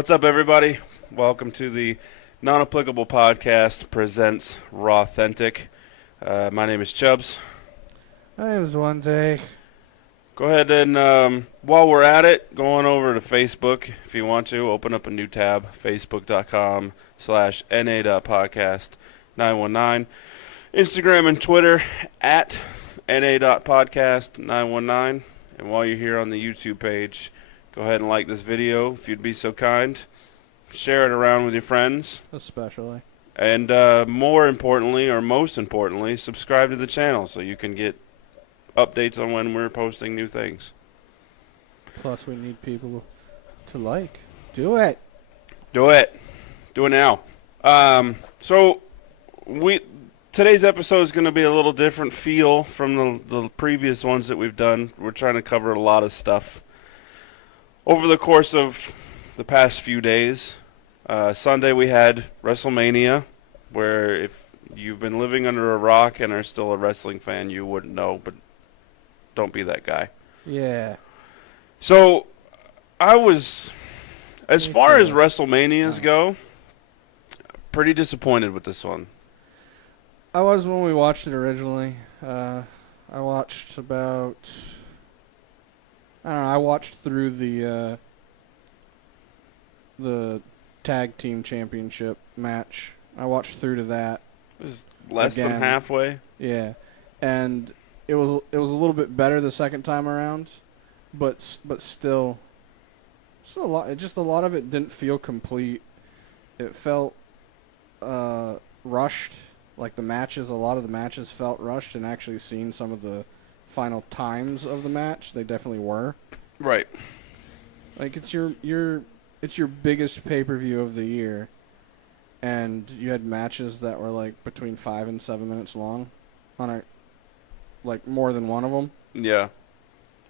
What's up, everybody? Welcome to the Non-Applicable Podcast presents RAW-Thentic. My name is Chubbs. My name is One-Take. Go ahead and, while we're at it, go on over to Facebook if you want to. Open up a new tab, facebook.com/na.podcast919. Instagram and Twitter at na.podcast919. And while you're here on the YouTube page, go ahead and like this video if you'd be so kind. Share it around with your friends. Especially. And more importantly, or most importantly, subscribe to the channel so you can get updates on when we're posting new things. Plus, we need people to like. Do it. Do it. Do it now. So today's episode is going to be a little different feel from the previous ones that we've done. We're trying to cover a lot of stuff over the course of the past few days. Sunday we had WrestleMania, where if you've been living under a rock and are still a wrestling fan, you wouldn't know, but don't be that guy. Yeah. So I was, as far as WrestleManias go, pretty disappointed with this one. I was when we watched it originally. I watched about... I watched through the tag team championship match. I watched through to that. It was less than halfway. Yeah, and it was a little bit better the second time around, but still a lot. Just a lot of it didn't feel complete. It felt rushed. Like a lot of the matches felt rushed, and actually seeing some of the final times of the match, they definitely were. Right. Like it's your biggest pay-per-view of the year, and you had matches that were like between 5 and 7 minutes long, like more than one of them. Yeah.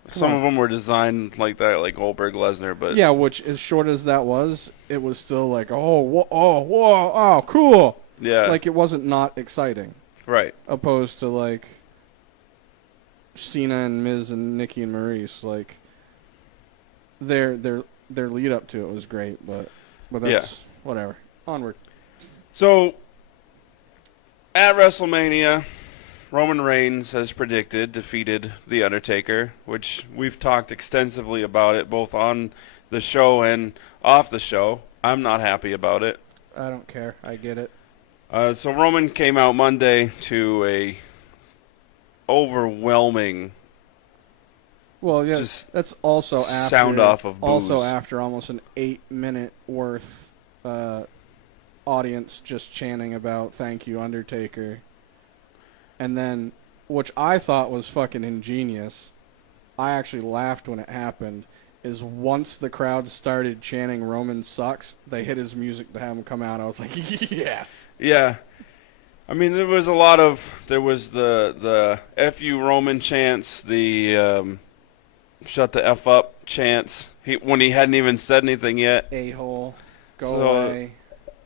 Some of them were designed like that, like Goldberg, Lesnar, but yeah, which as short as that was, it was still like, whoa, cool. Yeah. Like it wasn't not exciting. Right. Opposed to like Cena and Miz and Nikki and Maurice, like their lead up to it was great, but that's whatever. Onward. So at WrestleMania, Roman Reigns, as predicted, defeated The Undertaker, which we've talked extensively about it, both on the show and off the show. I'm not happy about it. I don't care. I get it. So Roman came out Monday to a overwhelming. Well, yeah, that's also after sound off of booze. Also after almost an 8-minute worth audience just chanting about "Thank you, Undertaker," and then, which I thought was fucking ingenious, I actually laughed when it happened. Is once the crowd started chanting "Roman sucks," they hit his music to have him come out. I was like, yes. Yeah. I mean, there was the F you Roman chants, the shut the F up chants, when he hadn't even said anything yet. A-hole. Go away.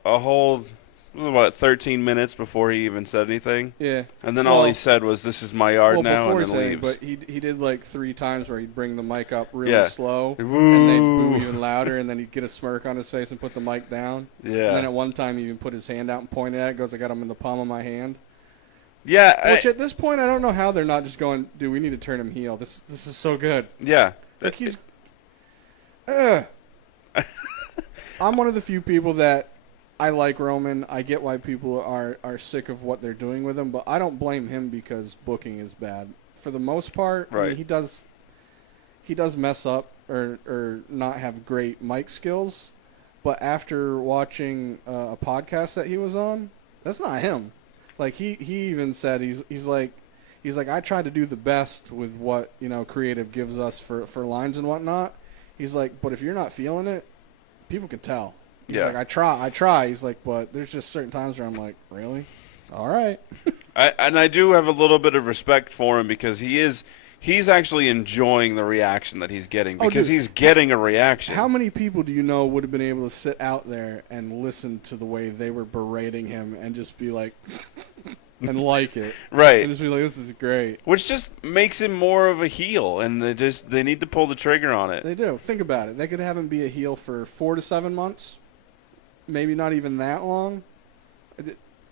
A whole, it was about 13 minutes before he even said anything. Yeah. And then all he said was, "This is my yard now," and then leaves. But he did like 3 times where he'd bring the mic up really slow, and they'd boo even louder, and then he'd get a smirk on his face and put the mic down. Yeah. And then at one time he even put his hand out and pointed at it, goes, "I got him in the palm of my hand." Yeah. Which at this point, I don't know how they're not just going, "Dude, we need to turn him heel. This is so good." Yeah. Like he's... I'm one of the few people that I like Roman. I get why people are sick of what they're doing with him, but I don't blame him because booking is bad. For the most part, right. I mean, he does mess up or not have great mic skills, but after watching a podcast that he was on, that's not him. Like he even said he's like I try to do the best with what creative gives us for lines and whatnot. He's like, but if you're not feeling it, people can tell. He's like, I try. He's like, but there's just certain times where I'm like, really? All right. I do have a little bit of respect for him because he's actually enjoying the reaction that he's getting because he's getting a reaction. How many people do you know would have been able to sit out there and listen to the way they were berating him and just be like, and like it. Right. And just be like, this is great. Which just makes him more of a heel, and they need to pull the trigger on it. They do. Think about it. They could have him be a heel for 4 to 7 months, maybe not even that long,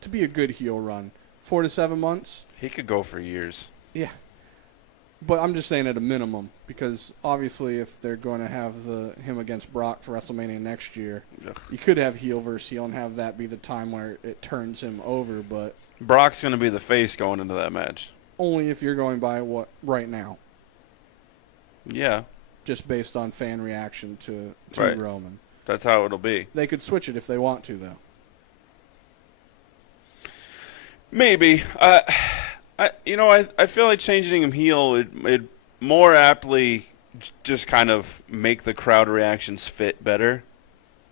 to be a good heel run. 4 to 7 months. He could go for years. Yeah. But I'm just saying at a minimum, because obviously if they're going to have him against Brock for WrestleMania next year, you could have heel versus heel and have that be the time where it turns him over, but Brock's going to be the face going into that match. only if you're going by what right now. Yeah. Just based on fan reaction to Right. Roman. That's how it'll be. They could switch it if they want to, though. Maybe. I feel like changing him heel it more aptly just kind of make the crowd reactions fit better.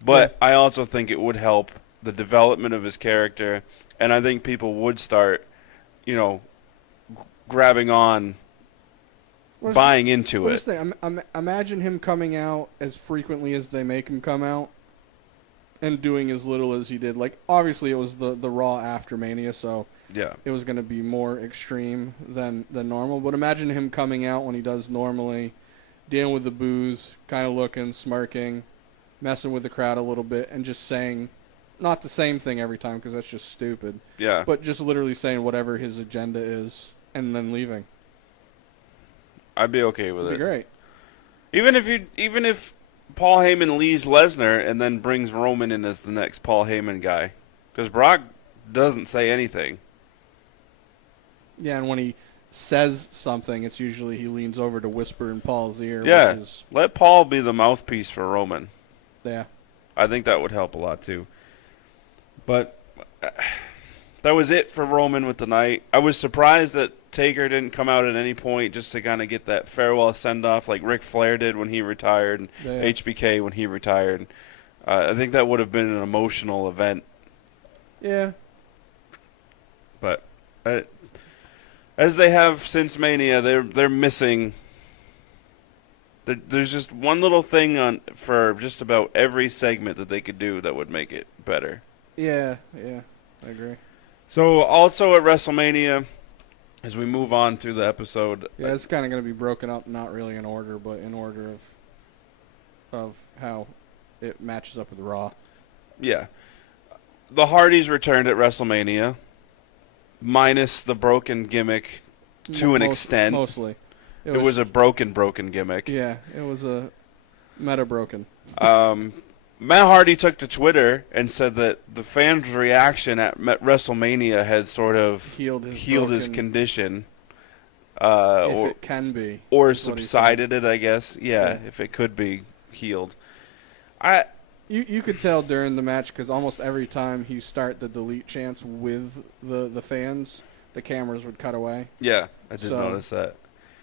But I also think it would help the development of his character, and I think people would start, grabbing on, buying into it. Imagine him coming out as frequently as they make him come out and doing as little as he did. Like, obviously it was the Raw after Mania, so Yeah. it was going to be more extreme than normal. But imagine him coming out when he does normally, dealing with the boos, kind of looking, smirking, messing with the crowd a little bit, and just saying, not the same thing every time because that's just stupid. Yeah. But just literally saying whatever his agenda is and then leaving. I'd be okay with It'd it. be great. Even if Paul Heyman leaves Lesnar and then brings Roman in as the next Paul Heyman guy, because Brock doesn't say anything. Yeah, and when he says something, it's usually he leans over to whisper in Paul's ear. Yeah, Which is, let Paul be the mouthpiece for Roman. yeah. I think that would help a lot too. But that was it for Roman with the night. I was surprised that Taker didn't come out at any point just to kind of get that farewell send-off like Ric Flair did when he retired and Yeah. HBK when he retired. I think that would have been an emotional event. Yeah. But as they have since Mania, they're missing. There's just one little thing for just about every segment that they could do that would make it better. Yeah, I agree. So also at WrestleMania, as we move on through the episode, Yeah, it's kind of going to be broken up, not really in order, but in order of how it matches up with Raw. yeah, the Hardys returned at WrestleMania, minus the broken gimmick to an extent. Mostly. It was a broken gimmick. Yeah, it was a meta broken. Matt Hardy took to Twitter and said that the fans' reaction at WrestleMania had sort of Healed his condition. If it can be. Or is what he subsided it, I guess. Yeah, Yeah. if it could be healed. You could tell during the match because almost every time he start the delete chants with the fans, the cameras would cut away. Yeah, I did So- notice that.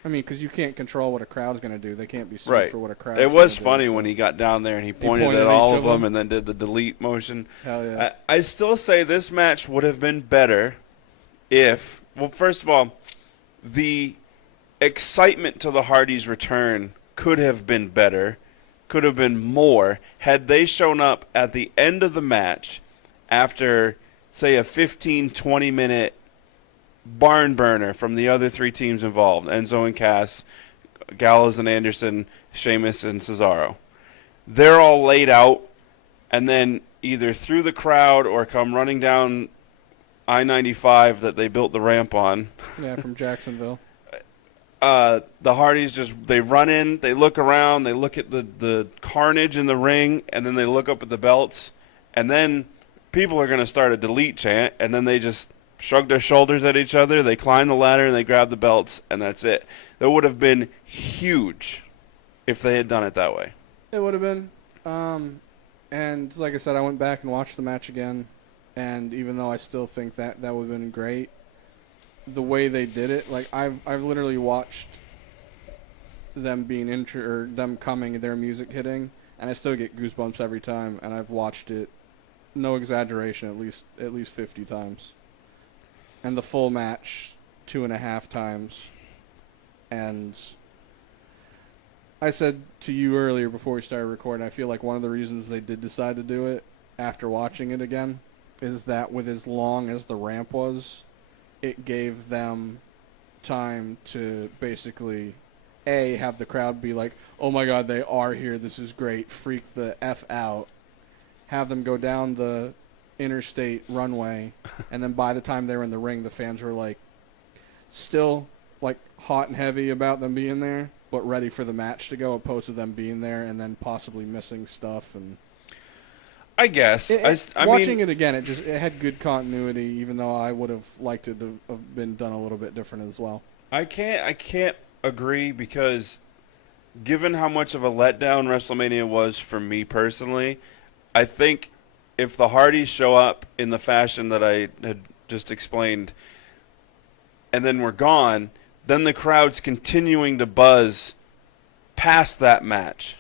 I mean, because you can't control what a crowd's going to do. They can't be sued Right. for what a crowd. It was funny when he got down there and he pointed at all of them and then did the delete motion. Hell yeah. I still say this match would have been better if, well, first of all, the excitement to the Hardys' return could have been better, could have been more, had they shown up at the end of the match after, say, a 15, 20-minute barn burner from the other three teams involved, Enzo and Cass, Gallows and Anderson, Sheamus and Cesaro. They're all laid out, and then either through the crowd or come running down I-95 that they built the ramp on. Yeah, from Jacksonville. The Hardys they run in, they look around, they look at the carnage in the ring, and then they look up at the belts, and then people are going to start a delete chant, and then they just shrug their shoulders at each other, they climb the ladder, and they grab the belts, and that's it. That would have been huge if they had done it that way. It would have been. And like I said, I went back and watched the match again, and even though I still think that would have been great, the way they did it, like I've literally watched them being or them coming, their music hitting, and I still get goosebumps every time, and I've watched it, no exaggeration, at least 50 times. And the full match 2.5 times. And I said to you earlier before we started recording, I feel like one of the reasons they did decide to do it after watching it again is that with as long as the ramp was, it gave them time to basically have the crowd be like, oh my god, they are here, this is great, freak the F out, have them go down the interstate runway, and then by the time they were in the ring, the fans were like still like hot and heavy about them being there, but ready for the match to go, opposed to them being there and then possibly missing stuff. And I guess watching it again, it had good continuity, even though I would have liked it to have been done a little bit different as well. I can't agree, because given how much of a letdown WrestleMania was for me personally, I think if the Hardys show up in the fashion that I had just explained and then we're gone, then the crowd's continuing to buzz past that match.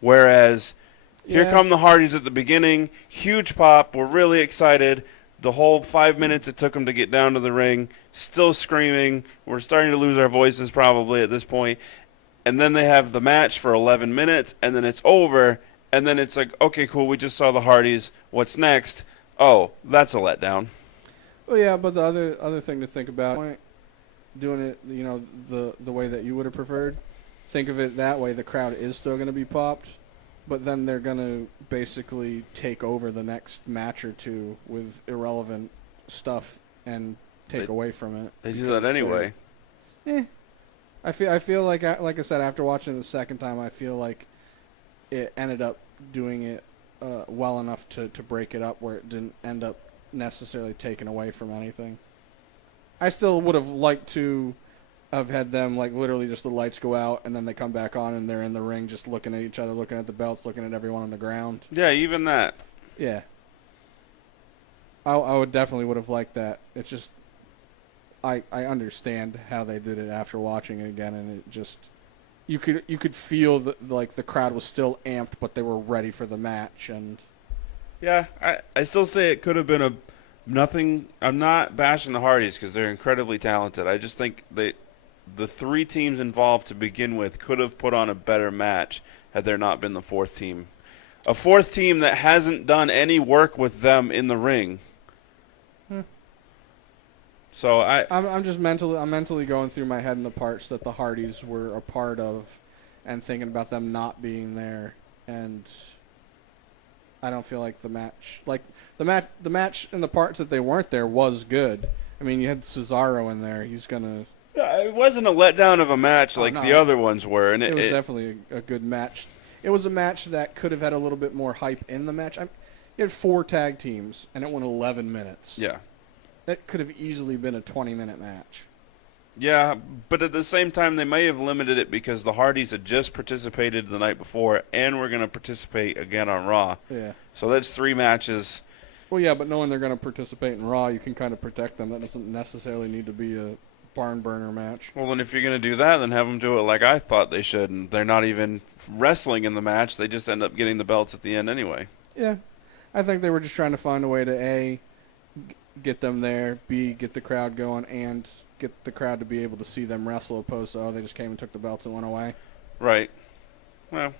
Whereas here come the Hardys at the beginning, huge pop, we're really excited. The whole 5 minutes it took them to get down to the ring, still screaming. We're starting to lose our voices probably at this point. And then they have the match for 11 minutes, and then it's over, and then it's like, okay, cool, we just saw the Hardys. What's next? Oh, that's a letdown. Well, yeah, but the other thing to think about, doing it, the way that you would have preferred, think of it that way, the crowd is still going to be popped, but then they're going to basically take over the next match or two with irrelevant stuff and take away from it. They do that anyway. I feel like I said, after watching it the second time, I feel like it ended up doing it well enough to break it up where it didn't end up necessarily taken away from anything. I still would have liked to have had them, like, literally just the lights go out and then they come back on and they're in the ring just looking at each other, looking at the belts, looking at everyone on the ground. Yeah, even that. Yeah. I would definitely would have liked that. It's just I understand how they did it after watching it again, and it just you could feel that, like, the crowd was still amped, but they were ready for the match. And yeah, I still say it could have been nothing. I'm not bashing the Hardys because they're incredibly talented. I just think the three teams involved to begin with could have put on a better match had there not been the fourth team. A fourth team that hasn't done any work with them in the ring. So I'm just mentally going through my head in the parts that the Hardys were a part of and thinking about them not being there, and I don't feel like the match in the parts that they weren't there was good. I mean, you had Cesaro in there. He's going to... It wasn't a letdown of a match like the other ones were. And it was definitely a good match. It was a match that could have had a little bit more hype in the match. You had 4 tag teams, and it went 11 minutes. Yeah. That could have easily been a 20-minute match. Yeah, but at the same time, they may have limited it because the Hardys had just participated the night before, and we're going to participate again on Raw. Yeah. So that's 3 matches. Well, yeah, but knowing they're going to participate in Raw, you can kind of protect them. That doesn't necessarily need to be a barn burner match. Well, then if you're going to do that, then have them do it like I thought they should. And they're not even wrestling in the match. They just end up getting the belts at the end anyway. Yeah. I think they were just trying to find a way to, A, get them there, B, get the crowd going, and get the crowd to be able to see them wrestle, opposed to, they just came and took the belts and went away. Right. Well,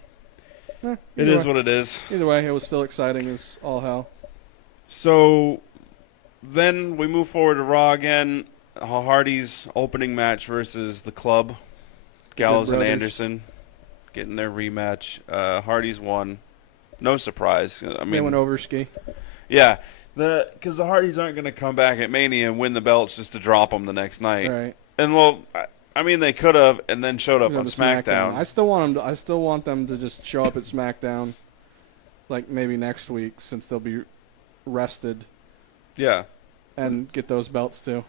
it is what it is. Either way, it was still exciting as all hell. So then we move forward to Raw again. Hardy's opening match versus the Club. Gallows and Anderson getting their rematch. Hardy's won. No surprise. I mean, they went over ski. Yeah, because the Hardys aren't going to come back at Mania and win the belts just to drop them the next night. Right. And well, I mean, they could have, and then showed up on SmackDown. I still want them to just show up at SmackDown, like maybe next week, since they'll be rested. Yeah. And get those belts too.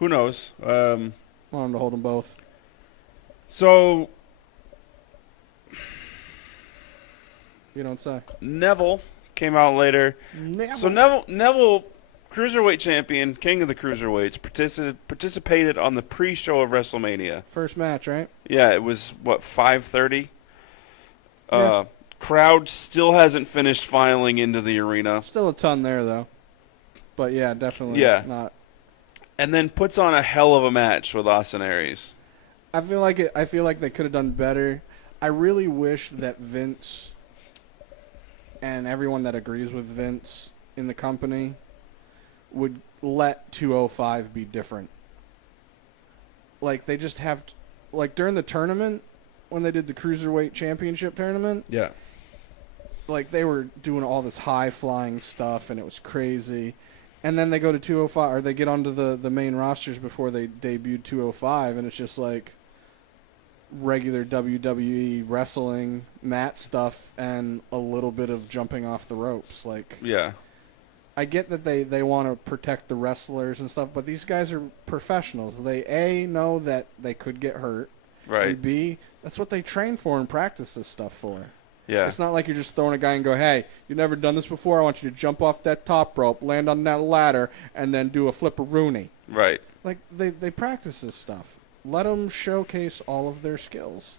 Who knows? I want them to hold them both. So, you don't say. Neville came out later. So Neville, Cruiserweight champion, king of the Cruiserweights, participated on the pre-show of WrestleMania. First match, right? Yeah, it was, 5:30? Yeah. Crowd still hasn't finished filing into the arena. Still a ton there, though. But yeah, definitely not. And then puts on a hell of a match with Austin Aries. I feel like they could have done better. I really wish that Vince and everyone that agrees with Vince in the company would let 205 be different. Like, they just have... Like, during the tournament, when they did the Cruiserweight Championship tournament... Yeah. Like, they were doing all this high-flying stuff, and it was crazy. And then they go to 205, or they get onto the main rosters before they debuted 205, and it's just like regular WWE wrestling, mat stuff, and a little bit of jumping off the ropes. Like, Yeah. I get that they want to protect the wrestlers and stuff, but these guys are professionals. They, A, know that they could get hurt. Right. And B, that's what they train for and practice this stuff for. Yeah. It's not like you're just throwing a guy and go, hey, you've never done this before. I want you to jump off that top rope, land on that ladder, and then do a flip-a-rooney. Right. Like, they practice this stuff. Let them showcase all of their skills.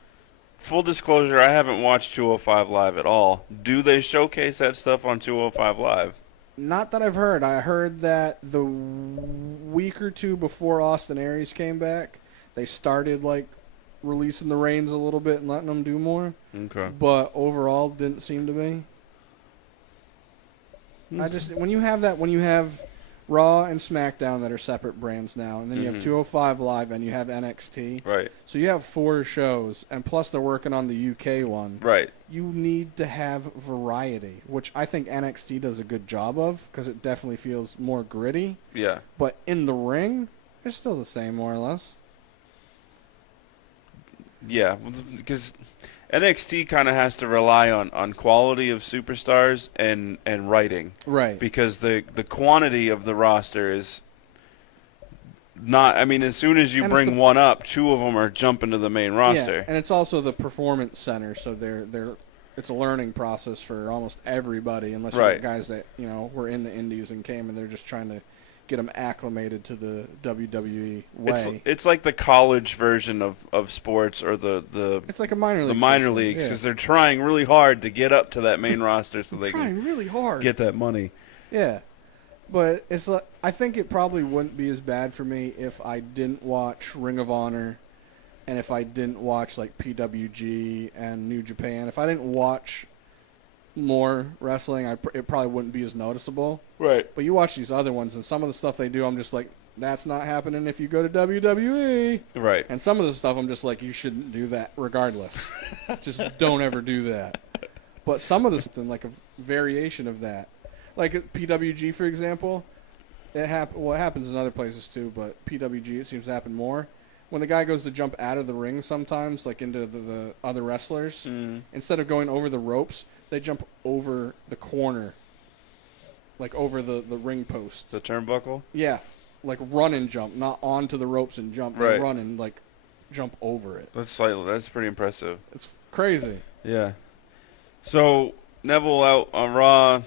Full disclosure, I haven't watched 205 Live at all. Do they showcase that stuff on 205 Live? Not that I've heard. I heard that the week or two before Austin Aries came back, they started, like, releasing the reins a little bit and letting them do more. Okay. But overall, didn't seem to be. I just, when you have Raw and Smackdown that are separate brands now, and then you have 205 Live and you have NXT. Right. So you have 4 shows, and plus they're working on the UK one. Right. You need to have variety, which I think NXT does a good job of, because it definitely feels more gritty. Yeah. But in the ring, it's still the same, more or less. Yeah, because NXT kind of has to rely on quality of superstars and writing. Right. Because the quantity of the roster is not... I mean, as soon as you bring one up, 2 of them are jumping to the main roster. Yeah, and it's also the performance center, so it's a learning process for almost everybody, unless you Right. get guys that, were in the indies and came and they're just trying to get them acclimated to the WWE way. It's like the college version of sports, or It's like a minor league. the minor system, leagues, yeah. because they're trying really hard to get up to that main roster so they Trying can really hard. get that money. Yeah, but it's like, I think it probably wouldn't be as bad for me if I didn't watch Ring of Honor, and if I didn't watch like PWG and New Japan. If I didn't watch more wrestling, it probably wouldn't be as noticeable. Right. But you watch these other ones, and some of the stuff they do, I'm just like, that's not happening if you go to WWE. Right. And some of the stuff, I'm just like, you shouldn't do that regardless. Just don't ever do that. But some of the stuff, like a variation of that. Like at PWG, for example, it happens in other places too, but PWG, it seems to happen more. When the guy goes to jump out of the ring sometimes, like into the other wrestlers, instead of going over the ropes, they jump over the corner, like over the ring post. The turnbuckle? Yeah, like run and jump, not onto the ropes and jump. They Right. run and like jump over it. That's pretty impressive. It's crazy. Yeah. So Neville out on Raw,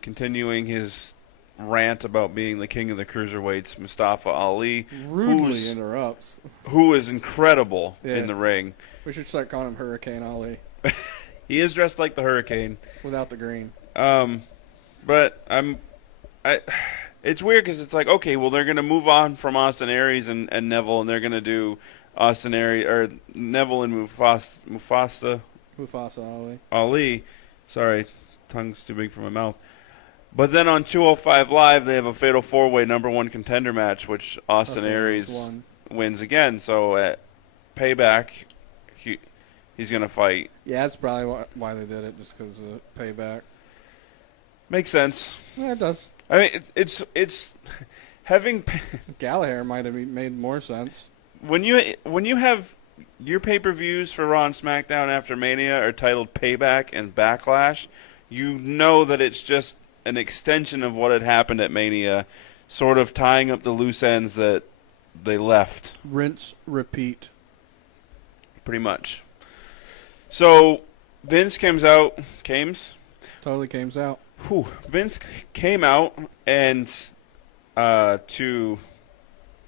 continuing his rant about being the king of the cruiserweights, Mustafa Ali, Rudely interrupts. who is incredible Yeah. in the ring. We should start calling him Hurricane Ali He is dressed like the Hurricane. without the green. But it's weird because it's like, okay, well, they're going to move on from Austin Aries and Neville, and they're going to do Austin Aries, or Neville and Mufasa Ali. Sorry, tongue's too big for my mouth. But then on 205 Live, they have a Fatal 4-Way #1 contender match, which Austin Aries wins again. So at Payback, he's going to fight. Yeah, that's probably why they did it, just because of Payback. Makes sense. Yeah, it does. I mean, it's having Gallagher might have made more sense. when you have your pay-per-views for Raw and SmackDown after Mania are titled Payback and Backlash, you know that it's just an extension of what had happened at Mania, sort of tying up the loose ends that they left. Rinse, repeat. Pretty much. So Vince Totally came out. Vince came out, and it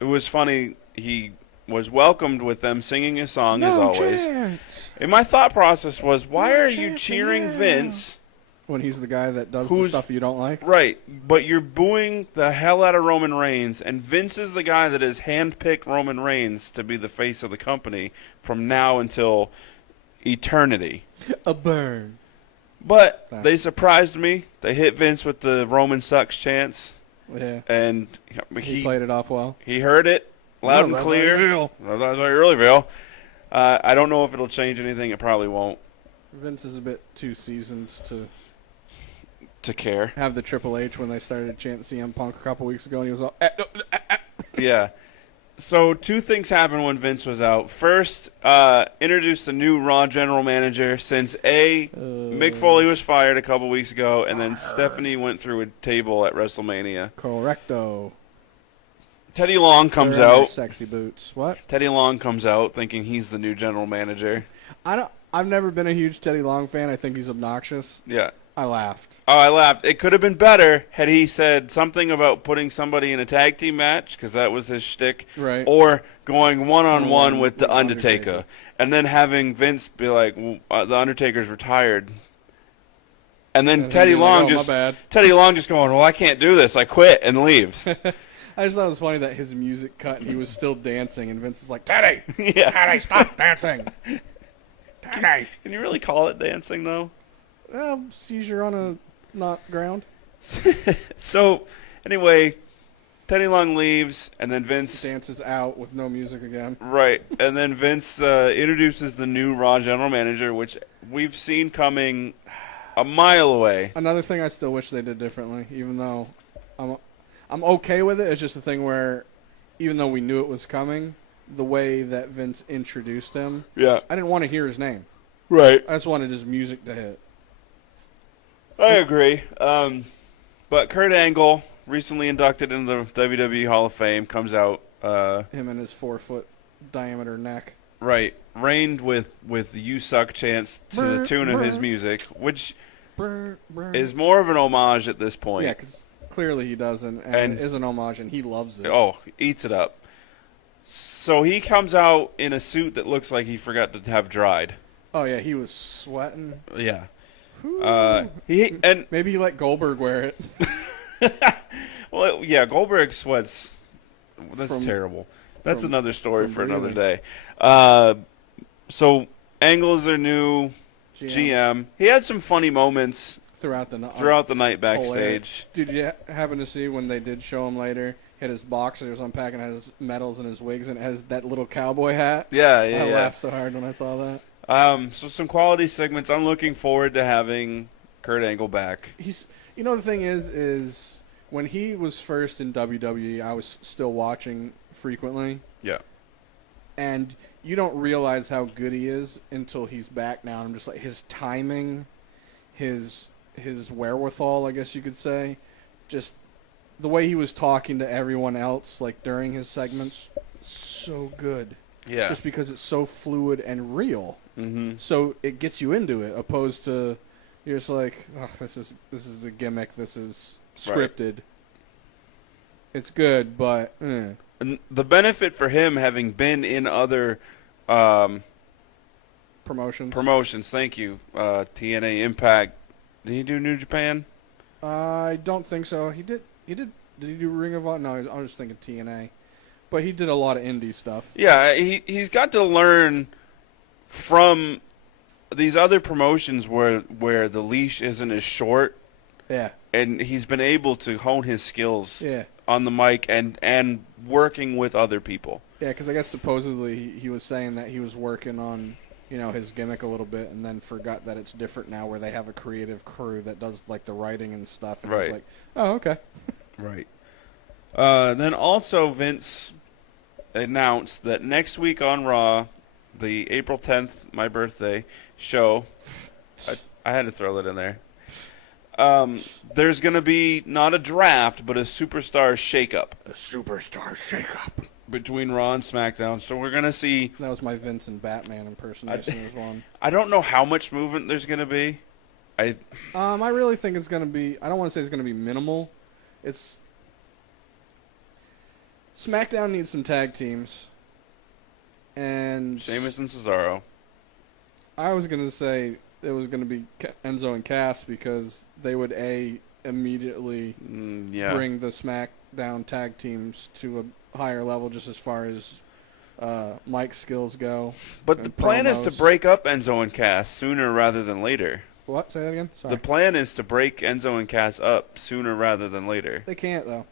was funny, he was welcomed with them singing a song as always. Chance. And my thought process was, why No are you chance cheering in hell. Vince? When he's the guy that does the stuff you don't like? Right, but you're booing the hell out of Roman Reigns, and Vince is the guy that has handpicked Roman Reigns to be the face of the company from now until eternity. A burn. But they surprised me. They hit Vince with the Roman sucks chance. Yeah. And He played it off well. He heard it loud and clear. That's how you really feel. I don't know if it'll change anything. It probably won't. Vince is a bit too seasoned to care. Have the Triple H when they started chanting CM Punk a couple weeks ago, and he was all. Yeah. So 2 things happened when Vince was out. First, introduced the new Raw general manager since Mick Foley was fired a couple weeks ago, and then Stephanie went through a table at WrestleMania. Correcto. Teddy Long comes out. Sexy boots. What? Teddy Long comes out thinking he's the new general manager. I've never been a huge Teddy Long fan. I think he's obnoxious. Yeah. I laughed. Oh, I laughed. It could have been better had he said something about putting somebody in a tag team match, because that was his shtick. Right. Or going one-on-one with The Undertaker. And then having Vince be like, The Undertaker's retired. And then Teddy Long just going, well, I can't do this. I quit, and leaves. I just thought it was funny that his music cut and he was still dancing, and Vince was like, Teddy! Yeah. Teddy, stop dancing! Teddy! Can you really call it dancing, though? Seizure on a not ground. So, anyway, Teddy Long leaves, and then Vince dances out with no music again. Right, and then Vince introduces the new Raw general manager, which we've seen coming a mile away. Another thing I still wish they did differently, even though I'm okay with it. It's just a thing where, even though we knew it was coming, the way that Vince introduced him, I didn't want to hear his name. Right. I just wanted his music to hit. I agree. But Kurt Angle, recently inducted into the WWE Hall of Fame, comes out. Him and his 4-foot diameter neck. Right. Reigned with "You Suck" chants to the tune of his music, which is more of an homage at this point. Yeah, because clearly he doesn't, and it is an homage, and he loves it. Oh, eats it up. So he comes out in a suit that looks like he forgot to have dried. Oh, yeah, he was sweating. Yeah. Maybe he let Goldberg wear it. Well, yeah, Goldberg sweats. That's terrible. That's another story for another day. So Angle is their new GM. He had some funny moments throughout the night backstage. Did you happen to see when they did show him later? He had his box that he was unpacking, had his medals and his wigs, and it has that little cowboy hat. I laughed so hard when I saw that. So some quality segments. I'm looking forward to having Kurt Angle back. The thing is when he was first in WWE, I was still watching frequently. Yeah. And you don't realize how good he is until he's back now. I'm just like, his timing, his wherewithal, I guess you could say, just the way he was talking to everyone else, like during his segments, so good. Yeah. Just because it's so fluid and real. Mm-hmm. So it gets you into it, opposed to you're just like, oh, this is a gimmick. This is scripted. Right. It's good, but And the benefit for him having been in other promotions. Thank you, TNA Impact. Did he do New Japan? I don't think so. He did. Did he do Ring of Honor? No, I was thinking TNA. But he did a lot of indie stuff. Yeah, he's got to learn from these other promotions where the leash isn't as short. Yeah. And he's been able to hone his skills Yeah. on the mic and working with other people. Yeah, because I guess supposedly he was saying that he was working on, his gimmick a little bit and then forgot that it's different now where they have a creative crew that does, like, the writing and stuff. And right. He's like, oh, okay. Right. Then also Vince announced that next week on Raw, the April 10th, my birthday, show, I had to throw that in there, there's going to be not a draft, but a superstar shakeup. A superstar shakeup. Between Raw and SmackDown. So we're going to see... That was my Vince and Batman impersonation as one. I don't know how much movement there's going to be. I really think it's going to be... I don't want to say it's going to be minimal. It's... SmackDown needs some tag teams. And... Sheamus and Cesaro. I was going to say it was going to be Enzo and Cass because they would, immediately bring the SmackDown tag teams to a higher level just as far as mic skills go. But the plan is to break up Enzo and Cass sooner rather than later. What? Say that again? Sorry. The plan is to break Enzo and Cass up sooner rather than later. They can't, though.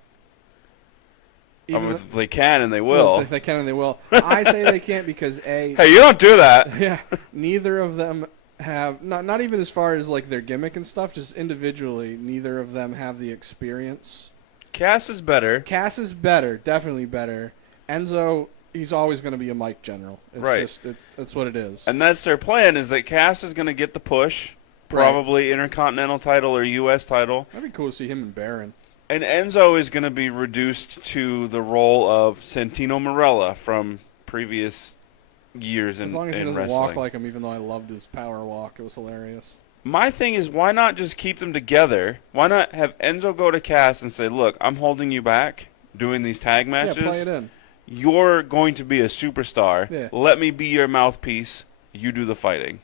If they can and they will. Well, if they can and they will. I say they can't because Hey, you don't do that. Yeah, neither of them have not even as far as like their gimmick and stuff. Just individually, neither of them have the experience. Cass is better. Cass is better, definitely better. Enzo, he's always going to be a mic general. It's right. Just it's what it is. And that's their plan. Is that Cass is going to get the push, probably Intercontinental title or U.S. title. That'd be cool to see him and Baron. And Enzo is going to be reduced to the role of Santino Marella from previous years in wrestling. As long as he doesn't walk like him, even though I loved his power walk. It was hilarious. My thing is, why not just keep them together? Why not have Enzo go to Cass and say, look, I'm holding you back doing these tag matches. Yeah, play it in. You're going to be a superstar. Yeah. Let me be your mouthpiece. You do the fighting.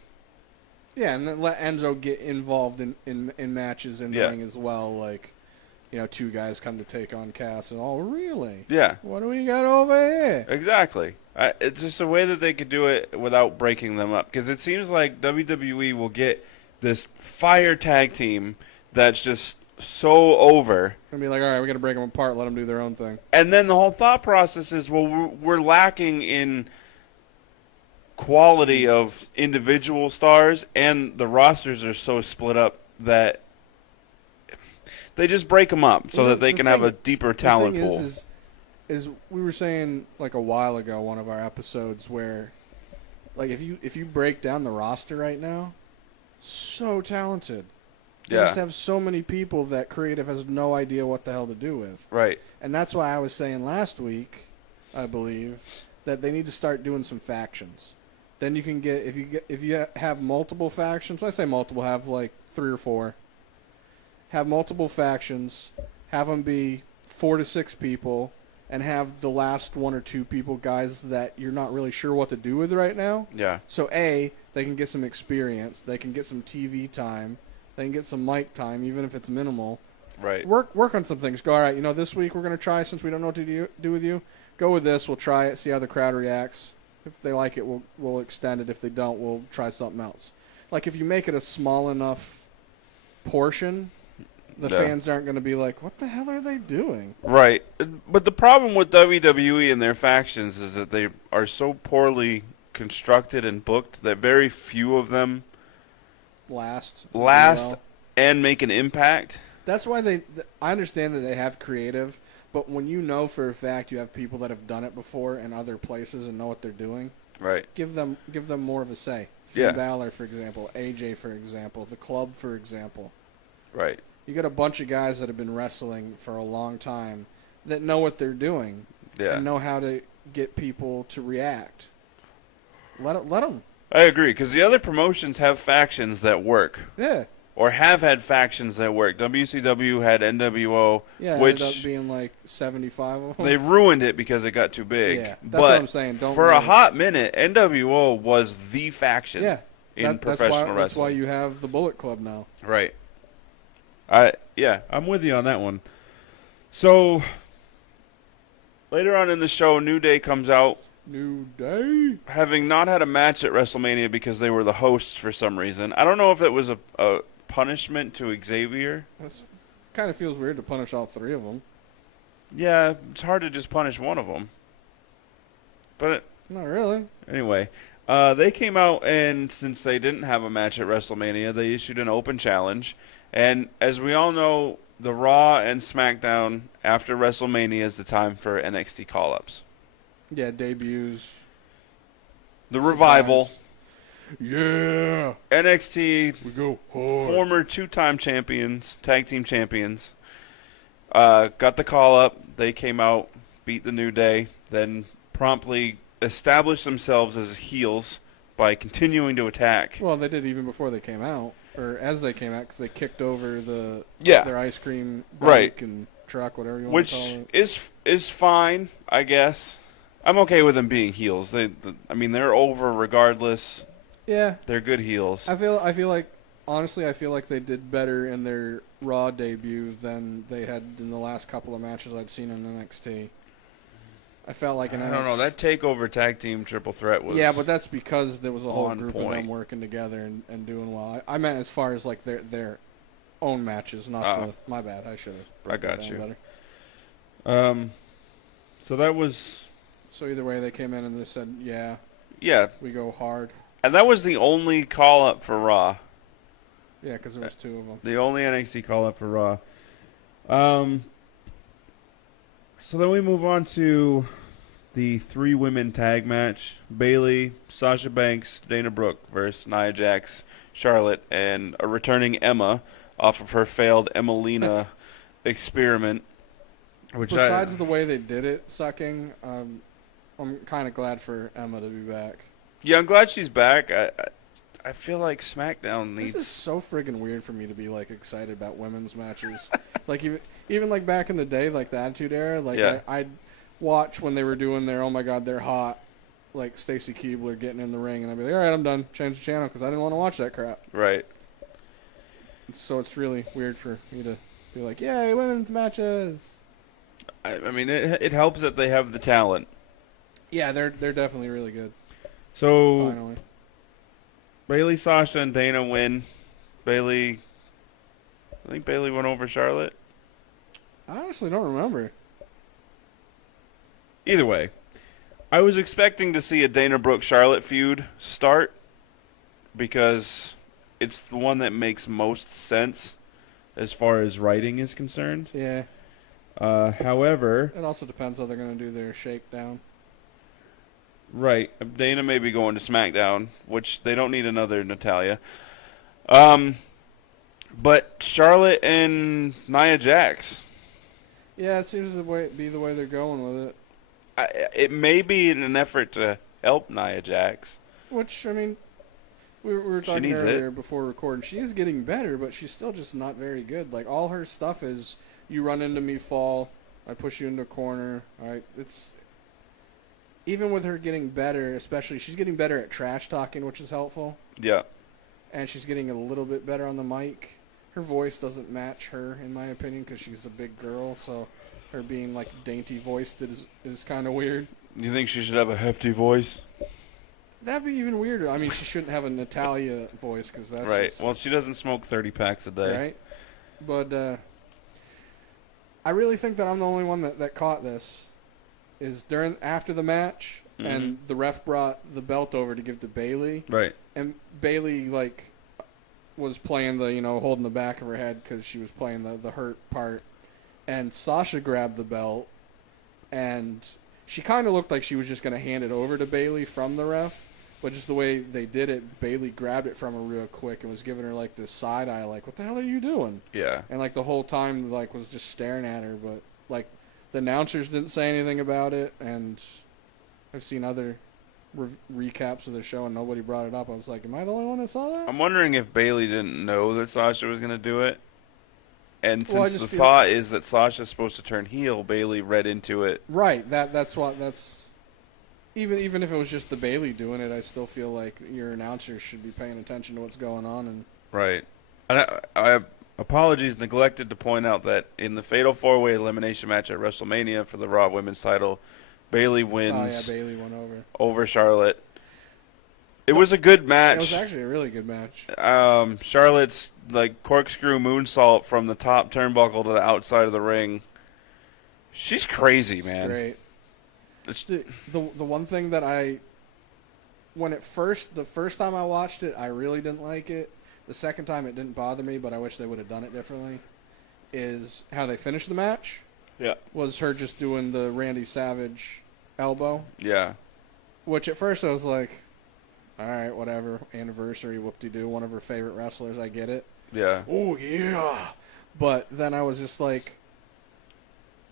Yeah, and then let Enzo get involved in matches in the ring as well, like... two guys come to take on Cass, and really? Yeah. What do we got over here? Exactly. It's just a way that they could do it without breaking them up. Because it seems like WWE will get this fire tag team that's just so over. And be like, all right, we're going to break them apart, let them do their own thing. And then the whole thought process is, well, we're lacking in quality of individual stars, and the rosters are so split up that they just break them up so that they can have a deeper talent pool. Is we were saying like a while ago, one of our episodes, where like if you break down the roster right now, so talented. They just have so many people that creative has no idea what the hell to do with. Right. And that's why I was saying last week, I believe, that they need to start doing some factions. Then you can get if you have multiple factions. When I say multiple, have like 3 or 4. Have multiple factions, have them be 4 to 6 people, and have the last 1 or 2 people guys that you're not really sure what to do with right now. Yeah. So A, they can get some experience, they can get some TV time, they can get some mic time, even if it's minimal. Right. Work on some things. Go, all right, this week we're going to try, since we don't know what to do with you, go with this, we'll try it, see how the crowd reacts. If they like it, we'll extend it. If they don't, we'll try something else. Like if you make it a small enough portion, the fans aren't going to be like, what the hell are they doing? Right. But the problem with WWE and their factions is that they are so poorly constructed and booked that very few of them last and make an impact. That's why I understand that they have creative, but when you know for a fact you have people that have done it before in other places and know what they're doing, right? Give them more of a say. Finn Balor, for example, AJ, for example, the Club, for example. Right. You got a bunch of guys that have been wrestling for a long time that know what they're doing and know how to get people to react. Let them. I agree, because the other promotions have factions that work. Yeah. Or have had factions that work. WCW had NWO, which ended up being like 75 of them. They ruined it because it got too big. Yeah, that's what I'm saying. For a hot minute, NWO was the faction in professional wrestling. That's why you have the Bullet Club now. Right. I'm with you on that one. So, later on in the show, New Day comes out. New Day? Having not had a match at WrestleMania because they were the hosts for some reason. I don't know if it was a punishment to Xavier. That kind of feels weird to punish all 3 of them. Yeah, it's hard to just punish one of them. But not really. Anyway, they came out, and since they didn't have a match at WrestleMania, they issued an open challenge. And as we all know, the Raw and Smackdown after WrestleMania is the time for NXT call-ups. Yeah, debuts. The revival. Yeah. NXT. We go hard. Former 2-time champions, tag team champions. Got the call-up. They came out, beat the New Day, then promptly established themselves as heels by continuing to attack. Well, they did even before they came out, or as they came out, because they kicked over their ice cream bike and truck, whatever you want to call it. Which is fine, I guess. I'm okay with them being heels. They're over regardless. Yeah, they're good heels. I feel like honestly, I feel like they did better in their Raw debut than they had in the last couple of matches I'd seen in NXT. I felt like I don't know, that takeover tag team triple threat was but that's because there was a whole group of them working together and doing well. I meant as far as like their own matches, not my bad. I should have. I got you. Better. So that was, So either way, they came in and they said, "Yeah, yeah, we go hard." and that was the only call up for Raw. Yeah, because there was two of them. The only NXT call up for Raw. So then we move on to the 3 women tag match: Bayley, Sasha Banks, Dana Brooke versus Nia Jax, Charlotte, and a returning Emma off of her failed Emelina experiment. Which Besides the way they did it, sucking, I'm kind of glad for Emma to be back. Yeah, I'm glad she's back. I feel like SmackDown needs. This is so friggin' weird for me to be like excited about women's matches. Like even like back in the day, like the Attitude Era, like Yeah. I'd watch when they were doing their "Oh my God, they're hot," like Stacy Keibler getting in the ring, and I'd be like, "All right, I'm done. Change the channel," because I didn't want to watch that crap. Right. So it's really weird for me to be like, "Yay, women's matches!" I mean, it helps that they have the talent. Yeah, they're definitely really good. So Finally, Bayley, Sasha, and Dana win. I think Bayley went over Charlotte. I honestly don't remember. Either way, I was expecting to see a Dana Brooke Charlotte feud start because it's the one that makes most sense as far as writing is concerned. Yeah, However, it also depends how they're gonna do their shakedown. right, Dana may be going to SmackDown, which they don't need another Natalia. But Charlotte and Nia Jax, Yeah, it seems to be the way they're going with it. it may be in an effort to help Nia Jax. Which, I mean, we were She talking needs earlier it. before recording. She is getting better, but she's still just not very good. Like, all her stuff is, you run into me, fall, I push you into a corner. All right, it's... Even with her getting better, especially, she's getting better at trash talking, which is helpful. Yeah. And she's getting a little bit better on the mic. Her voice doesn't match her, in my opinion, because she's a big girl, so her being, like, dainty-voiced is kind of weird. You think she should have a hefty voice? That'd be even weirder. I mean, she shouldn't have a Natalia voice, because that's Right. just... Well, she doesn't smoke 30 packs a day. Right? But I really think that I'm the only one that caught this. Is after the match, and the ref brought the belt over to give to Bayley, Right. and Bayley, like, was playing the, holding the back of her head because she was playing the hurt part, and Sasha grabbed the belt, and she kind of looked like she was just going to hand it over to Bayley from the ref, but just the way they did it, Bayley grabbed it from her real quick and was giving her, like, this side eye, like, what the hell are you doing? Yeah. And, like, the whole time, like, was just staring at her, but, like, the announcers didn't say anything about it, and I've seen other recaps of the show, and nobody brought it up. I was like, am I the only one that saw that? I'm wondering if Bayley didn't know that Sasha was going to do it. And Well, I since just the feel- thought is that Sasha's supposed to turn heel, Bayley read into it. Right, that's even if it was just the Bayley doing it, I still feel like your announcers should be paying attention to what's going on. And Right. And I apologies, neglected to point out that in the Fatal 4-Way Elimination match at WrestleMania for the Raw Women's title, Bayley wins Bayley went over. over Charlotte. It was a good match. It was actually a really good match. Charlotte's like corkscrew moonsault from the top turnbuckle to the outside of the ring. She's crazy, man. Great. It's, The one thing that the first time I watched it, I really didn't like it. The second time it didn't bother me, but I wish they would have done it differently, is how they finished the match. yeah. Was her just doing the Randy Savage elbow, Yeah. which at first I was like, all right, whatever, anniversary, whoop-de-doo, one of her favorite wrestlers, I get it. Yeah. Oh, yeah. But then I was just like,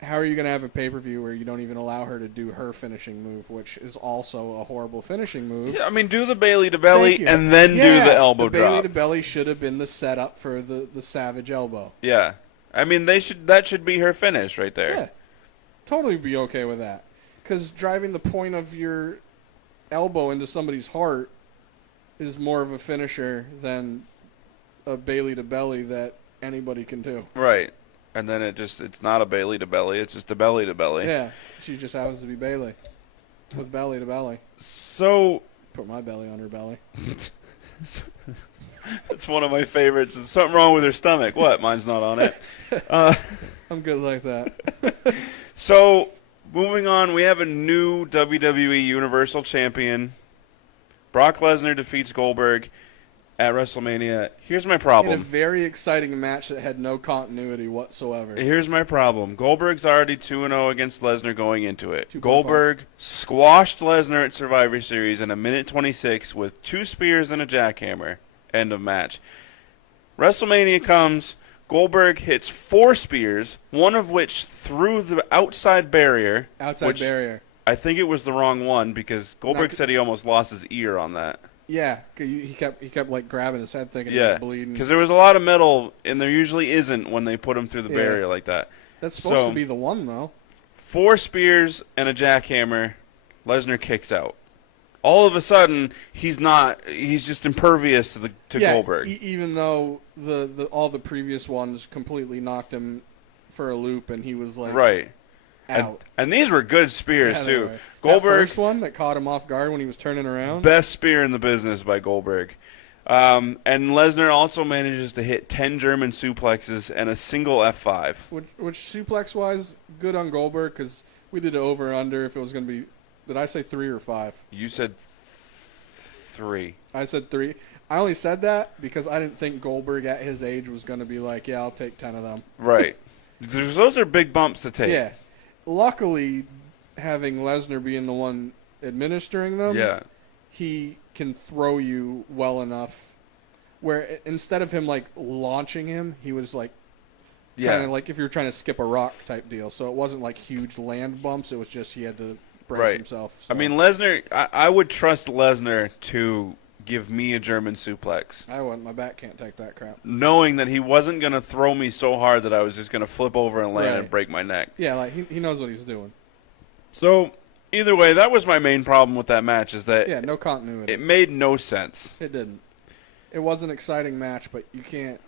how are you going to have a pay-per-view where you don't even allow her to do her finishing move, which is also a horrible finishing move? Yeah, I mean, do the Bayley to Thank belly you. and then do the elbow the Bayley drop. to belly should have been the setup for the Savage elbow. Yeah. I mean, that should be her finish right there. Yeah, totally be okay with that. Because driving the point of your elbow into somebody's heart is more of a finisher than a Bayley to belly that anybody can do. Right. And then it's not a Bayley to belly, it's just a belly to belly. Yeah, she just happens to be Bayley with belly to belly. So Put my belly on her belly. it's one of my favorites. There's something wrong with her stomach. What? Mine's not on it. I'm good like that. So Moving on, we have a new WWE Universal Champion. Brock Lesnar defeats Goldberg at WrestleMania. Here's my In a problem. very exciting match that had no continuity whatsoever. Here's my problem. Goldberg's already 2-0 against Lesnar going into it. 2.5. Goldberg squashed Lesnar at Survivor Series in a minute 26 with 2 spears and a jackhammer. End of match. WrestleMania comes. Goldberg hits 4 spears, one of which through the outside barrier. Outside barrier. I think it was the wrong one because Goldberg said he almost lost his ear on that. Yeah, he kept like grabbing his head, thinking he was bleeding. Because there was a lot of metal, and there usually isn't when they put him through the barrier like that. That's supposed to be the one, though. 4 spears and a jackhammer. Lesnar kicks out. All of a sudden, he's just impervious to Goldberg. Even though all the previous ones completely knocked him for a loop, and he was like out. And these were good spears too. Goldberg, that first one that caught him off guard when he was turning around. Best spear in the business by Goldberg. And Lesnar also manages to hit 10 German suplexes and a single F5. Which suplex-wise, good on Goldberg, because we did it over-under if it was going to be... Did I say 3 or 5? You said 3. I said 3. I only said that because I didn't think Goldberg at his age was going to be like, yeah, I'll take 10 of them. Right. Those are big bumps to take. Yeah. Luckily, having Lesnar being the one administering them, he can throw you well enough where instead of him like launching him, he was like kind of like if you were trying to skip a rock type deal. So it wasn't like huge land bumps. It was just he had to brace himself. So. I mean, Lesnar, I would trust Lesnar to give me a German suplex. I wouldn't. My back can't take that crap. Knowing that he wasn't going to throw me so hard that I was just going to flip over and land and break my neck. Yeah, like he knows what he's doing. So, either way, that was my main problem with that match is that... Yeah, no continuity. It made no sense. It didn't. It was an exciting match, but you can't,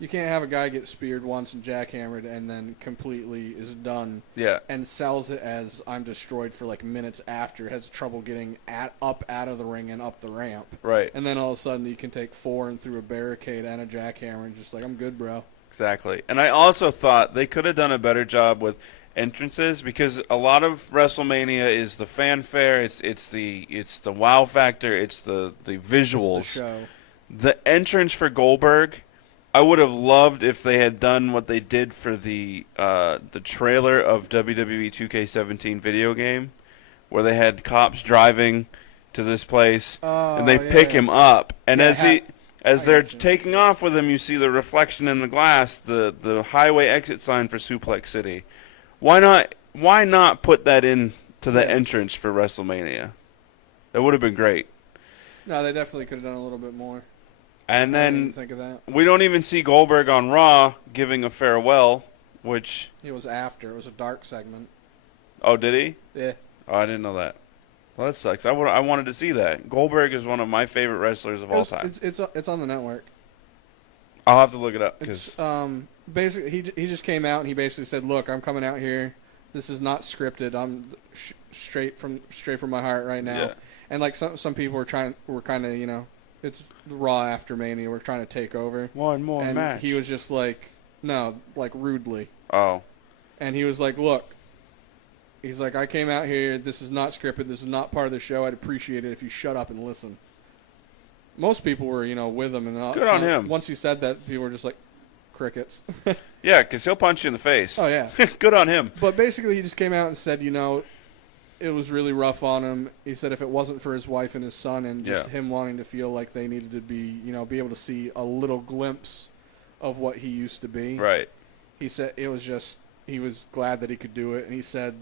you can't have a guy get speared once and jackhammered and then completely is done. Yeah. And sells it as I'm destroyed for like minutes after, has trouble getting up out of the ring and up the ramp. Right. And then all of a sudden you can take 4 and through a barricade and a jackhammer and just like, I'm good, bro. Exactly. And I also thought they could have done a better job with entrances because a lot of WrestleMania is the fanfare, it's the wow factor, it's the visuals. It's the show. The entrance for Goldberg, I would have loved if they had done what they did for the trailer of WWE 2K17 video game, where they had cops driving to this place and they pick him up, and as they're taking off with him, you see the reflection in the glass, the highway exit sign for Suplex City. Why not put that in to the entrance for WrestleMania? That would have been great. No, they definitely could have done a little bit more. And then I didn't think of that. We don't even see Goldberg on Raw giving a farewell, which... It was after. It was a dark segment. Oh, did he? Yeah. Oh, I didn't know that. Well, that sucks. I wanted to see that. Goldberg is one of my favorite wrestlers of all time. It's on the network. I'll have to look it up. It's, basically, he just came out and he basically said, look, I'm coming out here. This is not scripted. I'm straight from my heart right now. Yeah. And like some people were kind of, it's Raw after Mania. We're trying to take over. One more and match. He was just like, no, like rudely. Oh. And he was like, look. He's like, I came out here. This is not scripted. This is not part of the show. I'd appreciate it if you shut up and listen. Most people were, with him. And good on him. Once he said that, people were just like, crickets. Yeah, because he'll punch you in the face. Oh, yeah. Good on him. But basically, he just came out and said, it was really rough on him. He said if it wasn't for his wife and his son and just him wanting to feel like they needed to be, be able to see a little glimpse of what he used to be. Right. He said it was just, he was glad that he could do it. And he said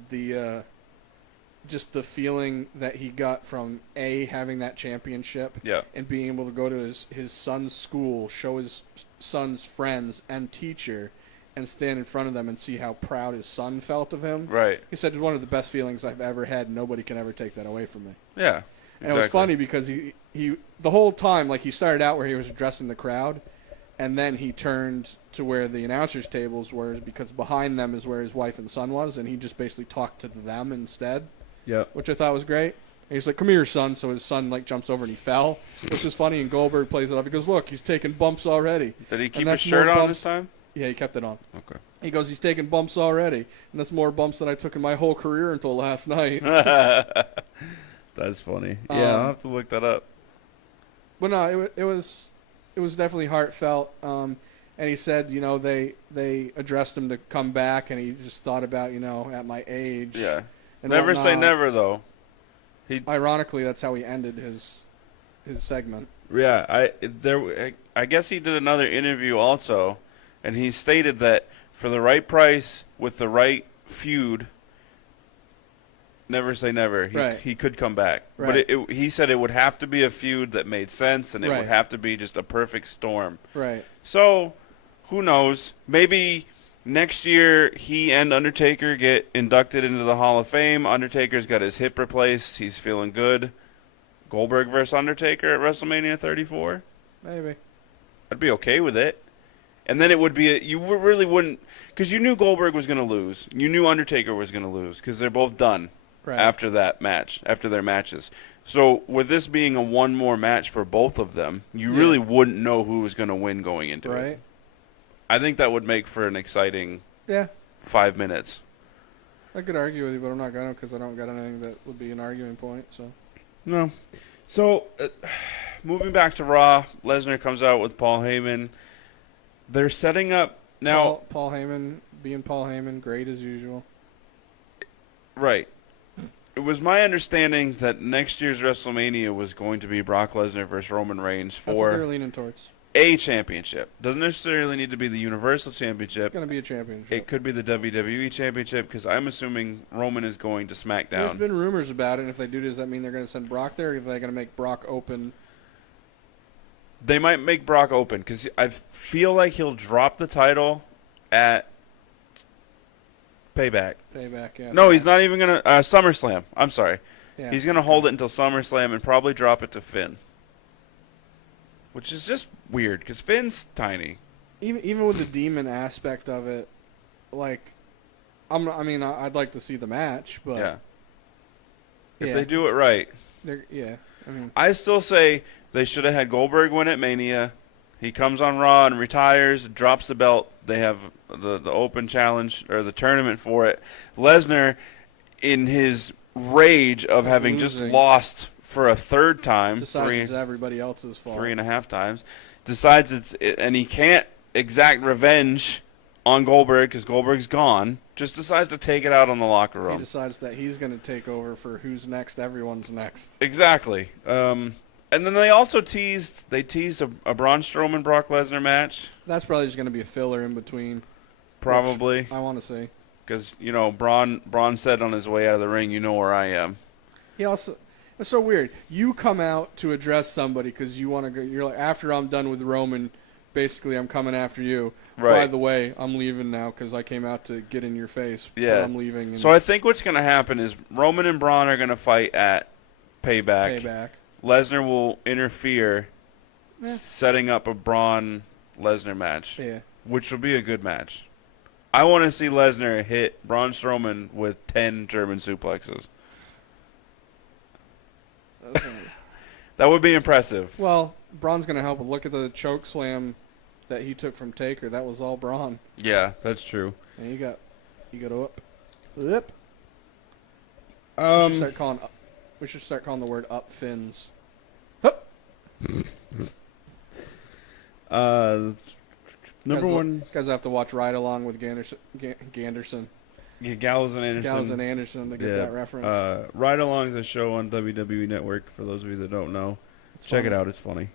just the feeling that he got from having that championship and being able to go to his son's school, show his son's friends and teacher, and stand in front of them and see how proud his son felt of him. Right. He said it's one of the best feelings I've ever had. Nobody can ever take that away from me. Yeah. And it was funny because he the whole time, like he started out where he was addressing the crowd, and then he turned to where the announcers' tables were because behind them is where his wife and son was, and he just basically talked to them instead. Yeah. Which I thought was great. And he's like, come here, son. So his son jumps over and he fell, which is funny. And Goldberg plays it off. He goes, look, he's taking bumps already. Did he keep his shirt on this time? Yeah, he kept it on. Okay. He goes, he's taking bumps already, and that's more bumps than I took in my whole career until last night. That's funny. Yeah, I'll have to look that up. But no, it was definitely heartfelt. And he said, they addressed him to come back, and he just thought about, at my age. Yeah. And Never say whatnot. never, though. Ironically, that's how he ended his segment. Yeah, I guess he did another interview also, and he stated that for the right price with the right feud, never say never. He could come back, Right. but he said it would have to be a feud that made sense, and it would have to be just a perfect storm. Right. So, who knows? Maybe next year he and Undertaker get inducted into the Hall of Fame. Undertaker's got his hip replaced. He's feeling good. Goldberg versus Undertaker at WrestleMania 34? Maybe. I'd be okay with it. And then it would be, you really wouldn't, because you knew Goldberg was going to lose. You knew Undertaker was going to lose, because they're both done after that match, after their matches. So with this being a one more match for both of them, you really wouldn't know who was going to win going into it. I think that would make for an exciting 5 minutes. I could argue with you, but I'm not going to because I don't got anything that would be an arguing point. So. No. So, moving back to Raw, Lesnar comes out with Paul Heyman. They're setting up now. Paul Heyman being Paul Heyman, great as usual. Right. It was my understanding that next year's WrestleMania was going to be Brock Lesnar versus Roman Reigns That's what for they're leaning towards. a championship. Doesn't necessarily need to be the Universal Championship. It's going to be a championship. It could be the WWE Championship because I'm assuming Roman is going to SmackDown. There's been rumors about it, and if they do, does that mean they're going to send Brock there, or are they going to make Brock open? They might make Brock open because I feel like he'll drop the title at Payback. Yeah. No, he's not even going to... SummerSlam. I'm sorry. Yeah. He's going to hold it until SummerSlam and probably drop it to Finn. Which is just weird because Finn's tiny. Even with the demon aspect of it, like, I'd like to see the match, but... Yeah. If they do it right. I still say they should have had Goldberg win at Mania. He comes on Raw and retires, drops the belt. They have the open challenge or the tournament for it. Lesnar, in his rage of having just lost for a third time, decides it's everybody else's fault. 3.5 times, decides and he can't exact revenge on Goldberg because Goldberg's gone. Just decides to take it out on the locker room. He decides that he's going to take over for who's next. Everyone's next. Exactly. And then they also teased a Braun Strowman Brock Lesnar match. That's probably just going to be a filler in between. Probably. I want to see. Because, Braun said on his way out of the ring, you know where I am. He also... It's so weird. You come out to address somebody because you want to go... You're like, after I'm done with Roman, basically I'm coming after you. Right. By the way, I'm leaving now because I came out to get in your face. Yeah. But I'm leaving. And so I think what's going to happen is Roman and Braun are going to fight at Payback. Lesnar will interfere, setting up a Braun-Lesnar match. Yeah. Which will be a good match. I want to see Lesnar hit Braun Strowman with 10 German suplexes. That would be impressive. Well, Braun's going to help. Look at the choke slam that he took from Taker. That was all Braun. Yeah, that's true. And you got up. Up. We should start calling the word up fins. Hup. Number one. Guys have to watch Ride Along with Ganderson. Yeah, Gallows and Anderson to get that reference. Ride Along is a show on WWE Network, for those of you that don't know. Check it out. It's funny.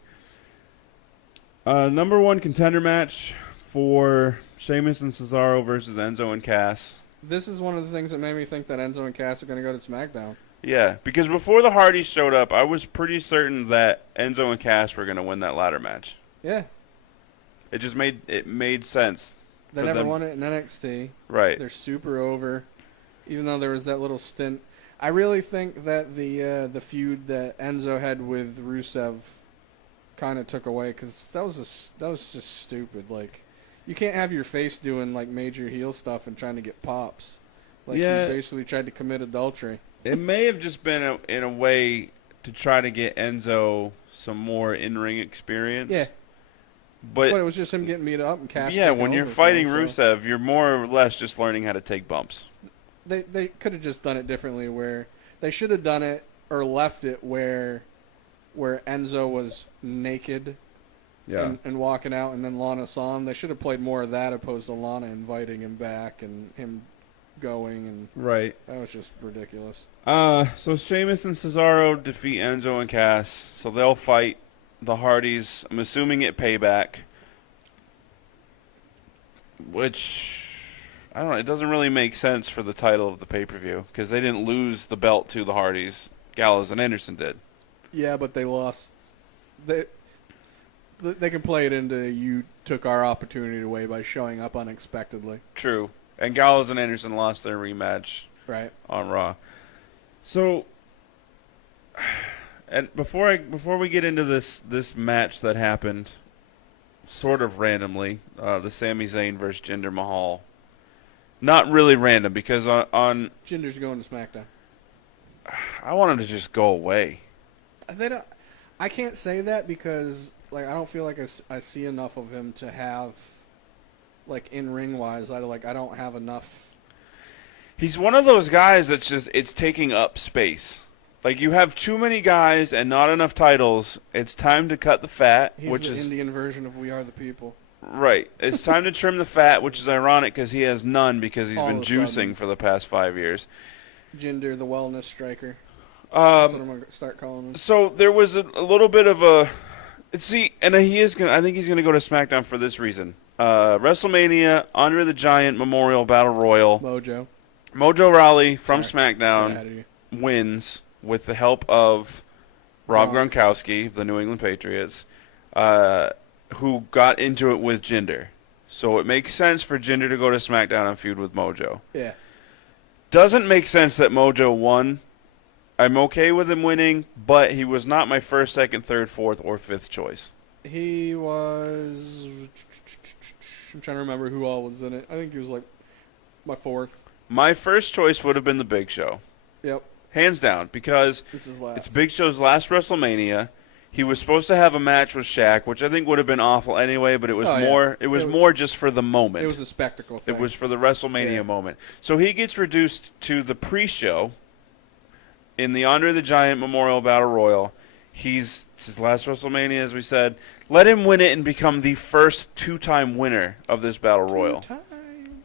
Number one contender match for Sheamus and Cesaro versus Enzo and Cass. This is one of the things that made me think that Enzo and Cass are going to go to SmackDown. Yeah, because before the Hardys showed up, I was pretty certain that Enzo and Cass were going to win that ladder match. Yeah. It just made sense. They never won it in NXT. Right. They're super over, even though there was that little stint. I really think that the feud that Enzo had with Rusev kind of took away because that was just stupid. Like, you can't have your face doing like major heel stuff and trying to get pops. Like, he basically tried to commit adultery. It may have just been in a way to try to get Enzo some more in-ring experience. Yeah. But it was just him getting beat up and Cass. Yeah, when you're fighting him, Rusev, you're more or less just learning how to take bumps. They could have just done it differently. Where they should have done it or left it where Enzo was naked. Yeah. And walking out, and then Lana saw him. They should have played more of that opposed to Lana inviting him back and him going. And right. That was just ridiculous. So Sheamus and Cesaro defeat Enzo and Cass. So they'll fight the Hardys. I'm assuming at Payback. Which, I don't know, it doesn't really make sense for the title of the pay-per-view because they didn't lose the belt to the Hardys. Gallows and Anderson did. Yeah, but they lost. They can play it into you took our opportunity away by showing up unexpectedly. True. And Gallows and Anderson lost their rematch on Raw. So, and before we get into this match that happened sort of randomly, the Sami Zayn versus Jinder Mahal. Not really random because on Jinder's going to SmackDown. I want him to just go away. I can't say that because I don't feel like I see enough of him to have in ring wise. I don't have enough. He's one of those guys that's just it's taking up space. You have too many guys and not enough titles. It's time to cut the fat, He's which the is Indian version of We Are the People. Right. It's time to trim the fat, which is ironic because he has none because he's All been of a juicing sudden. for the past 5 years. Jinder, the wellness striker. That's what I'm going to start calling him. So there was a little bit of a... See, and I think he's going to go to SmackDown for this reason. WrestleMania, Andre the Giant Memorial Battle Royal. Mojo Rawley from SmackDown wins with the help of Rob Gronkowski of the New England Patriots, who got into it with Jinder. So it makes sense for Jinder to go to SmackDown and feud with Mojo. Yeah. Doesn't make sense that Mojo won. I'm okay with him winning, but he was not my first, second, third, fourth, or fifth choice. He was... I'm trying to remember who all was in it. I think he was my fourth. My first choice would have been the Big Show. Yep. Hands down, because it's Big Show's last WrestleMania. He was supposed to have a match with Shaq, which I think would have been awful anyway, but it was more just for the moment. It was a spectacle thing. It was for the WrestleMania moment. So he gets reduced to the pre-show in the Andre the Giant Memorial Battle Royal. It's his last WrestleMania, as we said. Let him win it and become the first two-time winner of this Battle Royal.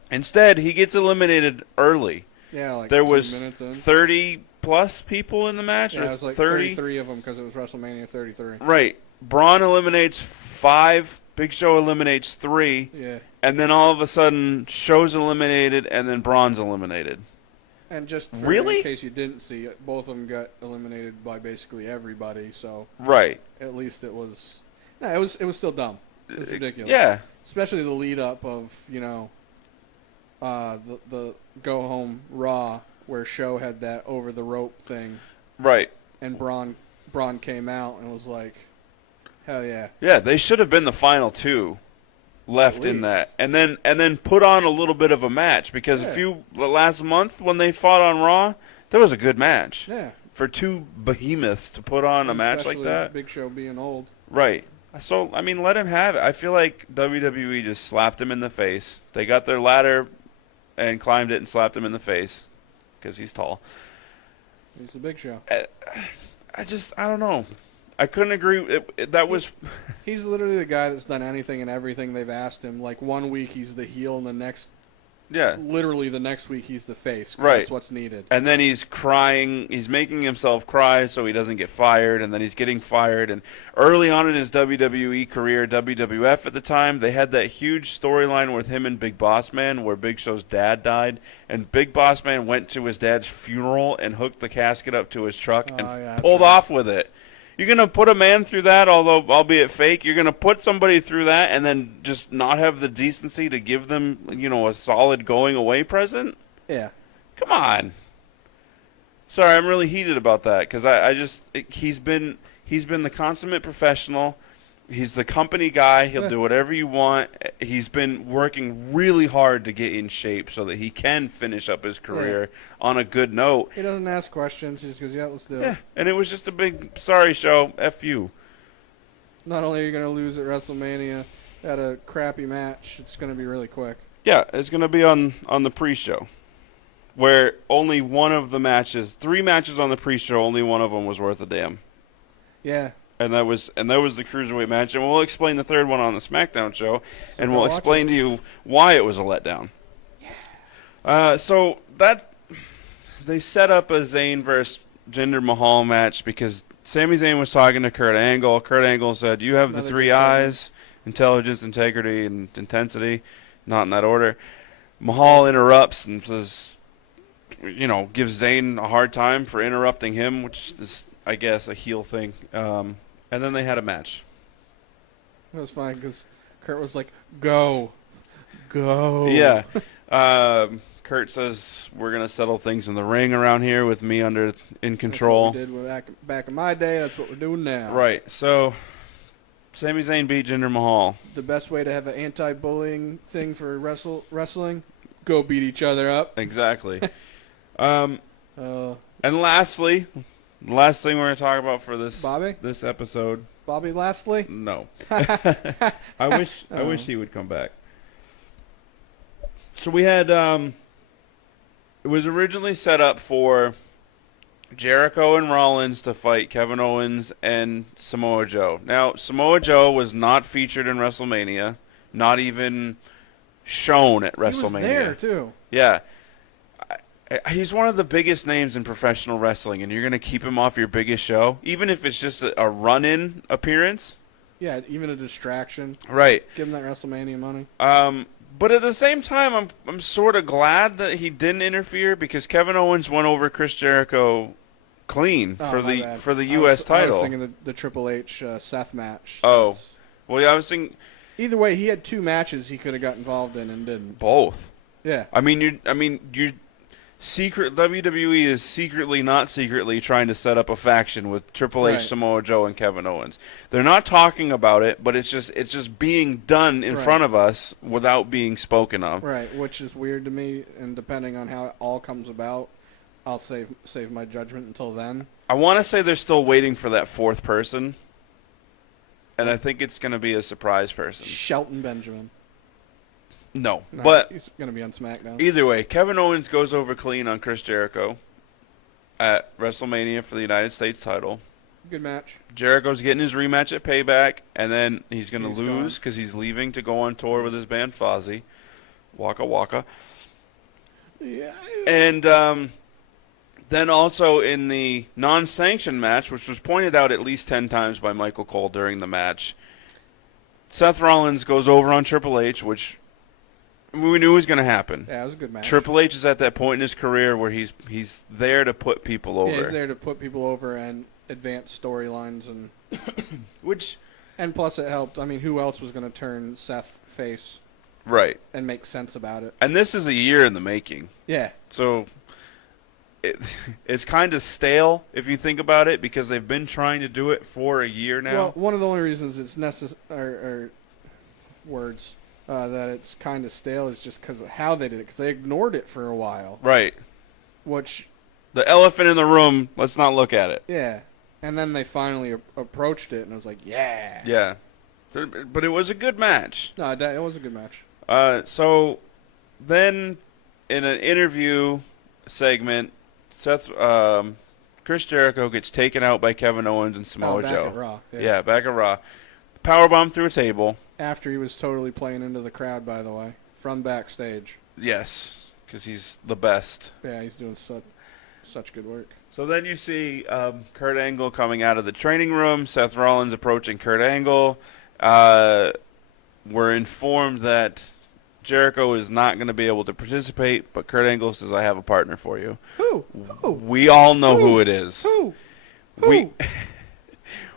Instead, he gets eliminated early. Yeah, there 2 was minutes in. 30-plus people in the match. Yeah, or it was 33 of them because it was WrestleMania 33. Right. Braun eliminates 5. Big Show eliminates 3. Yeah. And then all of a sudden, Show's eliminated, and then Braun's eliminated. And just really? In case you didn't see it, both of them got eliminated by basically everybody. So right. At least it was. No, it was still dumb. It was ridiculous. Yeah. Especially the lead up of the go home Raw where Show had that over the rope thing. Right. And Braun came out and was like, hell yeah. Yeah, they should have been the final two left in that. And then put on a little bit of a match because last month when they fought on Raw, there was a good match. Yeah. For two behemoths to put on a match like that. Big Show being old. Right. So, I mean, let him have it. I feel like WWE just slapped him in the face. They got their ladder and climbed it and slapped him in the face because he's tall. He's the Big Show. I don't know. I couldn't agree. He's literally the guy that's done anything and everything they've asked him. Like 1 week he's the heel, and the next, literally the next week he's the face. Right, that's what's needed. And then he's crying. He's making himself cry so he doesn't get fired, and then he's getting fired. And early on in his WWE career, WWF at the time, they had that huge storyline with him and Big Boss Man, where Big Show's dad died, and Big Boss Man went to his dad's funeral and hooked the casket up to his truck and pulled off with it. You're going to put a man through that, although albeit fake. You're going to put somebody through that and then just not have the decency to give them, a solid going away present? Yeah. Come on. Sorry, I'm really heated about that because he's been the consummate professional. He's the company guy. He'll do whatever you want. He's been working really hard to get in shape so that he can finish up his career on a good note. He doesn't ask questions. He just goes, let's do it. Yeah, and it was just a big, sorry, Show, F you. Not only are you going to lose at WrestleMania, at a crappy match, it's going to be really quick. Yeah, it's going to be on the pre-show, where only one of the matches, 3 matches on the pre-show, only one of them was worth a damn. Yeah. And that was the Cruiserweight match, and we'll explain the third one on the Smackdown show, and we'll watch explain it. to you why it was a letdown. So that they set up a Zayn versus Jinder Mahal match because Sami Zayn was talking to Kurt Angle. Kurt Angle said, "You have the Another 3 good segment. eyes: intelligence, integrity, and intensity." Not in that order. Mahal interrupts and says, gives Zayn a hard time for interrupting him, which is, I guess, a heel thing. And then they had a match. It was fine because Kurt was like, go. Yeah. Kurt says, we're going to settle things in the ring around here with me in control. That's what we did back in my day. That's what we're doing now. Right. So, Sami Zayn beat Jinder Mahal. The best way to have an anti-bullying thing for wrestling, go beat each other up. Exactly. And lastly, the last thing we're going to talk about for this episode. Bobby Lashley? No. I wish he would come back. So we had it was originally set up for Jericho and Rollins to fight Kevin Owens and Samoa Joe. Now, Samoa Joe was not featured in WrestleMania, not even shown at WrestleMania. He was there too. Yeah. He's one of the biggest names in professional wrestling, and you're going to keep him off your biggest show, even if it's just a run-in appearance? Yeah, even a distraction. Right. Give him that WrestleMania money. But at the same time, I'm sort of glad that he didn't interfere because Kevin Owens went over Chris Jericho clean for the U.S. title. I was thinking the Triple H Seth match. Oh. Well, yeah, I was thinking... Either way, he had 2 matches he could have got involved in and didn't. Both. Yeah. You're WWE is not secretly trying to set up a faction with Triple H, Right. Samoa Joe, and Kevin Owens. They're not talking about it, but it's just being done in front of us without being spoken of. Right, which is weird to me, and depending on how it all comes about, I'll save my judgment until then. I want to say they're still waiting for that 4th person, and I think it's going to be a surprise person. Shelton Benjamin. No, No, but he's going to be on SmackDown. either way, Kevin Owens goes over clean on Chris Jericho at WrestleMania for the United States title. Good match. Jericho's getting his rematch at Payback, and then he's going to He's lose because he's leaving to go on tour with his band Fozzy. Waka Waka. Yeah. And then also in the non-sanctioned match, which was pointed out at least 10 times by Michael Cole during the match, Seth Rollins goes over on Triple H, which we knew was going to happen. Yeah, it was a good match. Triple H is at that point in his career where he's there to put people over. Yeah, he's there to put people over and advance storylines and and plus it helped. I mean, who else was going to turn Seth face? Right. And make sense about it. And this is a year in the making. Yeah. So it's kind of stale if you think about it because they've been trying to do it for a year now. Well, one of the only reasons it's necessary that it's kind of stale is just because of how they did it, because they ignored it for a while. Right. Which... The elephant in the room, let's not look at it. Yeah. And then they finally approached it, and it was like, yeah. Yeah. But it was a good match. No, it was a good match. So then in an interview segment, Chris Jericho gets taken out by Kevin Owens and Samoa Joe. Back at Raw. Yeah, back at Raw. Powerbomb through a table. After he was totally playing into the crowd, by the way, from backstage. Yes, because he's the best. Yeah, he's doing such good work. So then you see Kurt Angle coming out of the training room, Seth Rollins approaching Kurt Angle. We're informed that Jericho is not going to be able to participate, but Kurt Angle says, I have a partner for you. Who? We all know who it is. Who?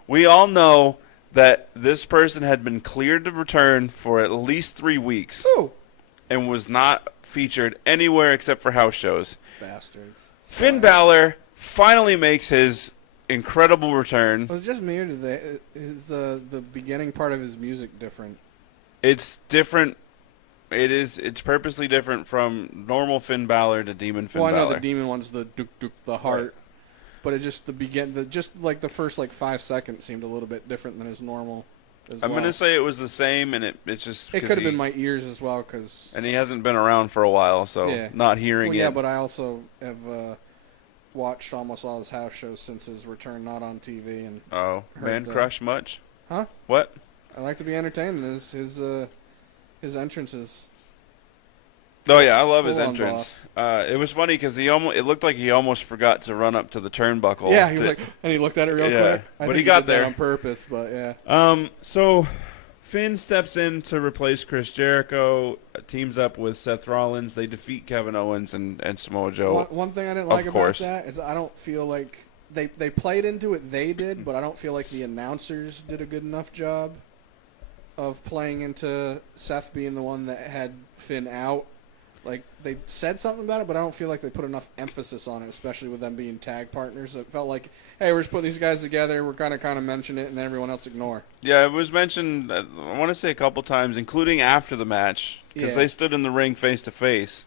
We all know that this person had been cleared to return for at least 3 weeks. Who? And was not featured anywhere except for house shows. Bastards. Finn Balor finally makes his incredible return. Was it just me, or is the beginning part of his music different? It's different. It's purposely different from normal Finn Balor to Demon Finn Balor. Well, I know the Demon one's the duk the heart, right. But it just just like the first 5 seconds seemed a little bit different than his normal. I'm going to say it was the same, and it's just... It could have been my ears as well, because... And he hasn't been around for a while, so not hearing it. Yeah, but I also have watched almost all his house shows since his return, not on TV. And Man Crush much? Huh? What? I like to be entertained in his entrances. Oh yeah, I love his entrance. It was funny because it looked like he almost forgot to run up to the turnbuckle. Yeah, he was like, and he looked at it real quick. But he got there on purpose. But yeah. So Finn steps in to replace Chris Jericho. Teams up with Seth Rollins. They defeat Kevin Owens and Samoa Joe. One thing I didn't like about that is I don't feel like they played into it. They did, but I don't feel like the announcers did a good enough job of playing into Seth being the one that had Finn out. Like, they said something about it, but I don't feel like they put enough emphasis on it, especially with them being tag partners. It felt like, hey, we're just putting these guys together, we're kind of mention it, and then everyone else ignore. Yeah, it was mentioned, I want to say a couple times, including after the match, because they stood in the ring face-to-face.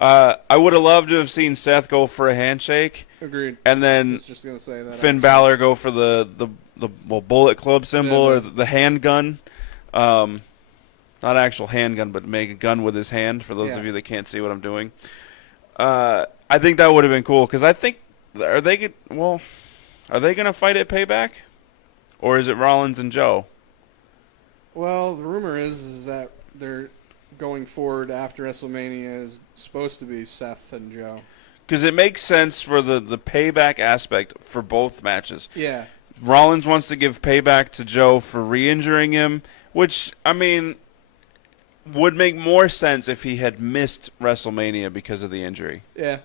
I would have loved to have seen Seth go for a handshake. Agreed. And then I was just gonna say that Finn Balor go for the Bullet Club symbol or the handgun. Not actual handgun, but make a gun with his hand, for those of you that can't see what I'm doing. I think that would have been cool, because I think, are they going to fight at Payback? Or is it Rollins and Joe? Well, the rumor is that they're going forward after WrestleMania is supposed to be Seth and Joe. Because it makes sense for the Payback aspect for both matches. Yeah. Rollins wants to give Payback to Joe for re-injuring him, which, I mean, would make more sense if he had missed WrestleMania because of the injury. Yeah.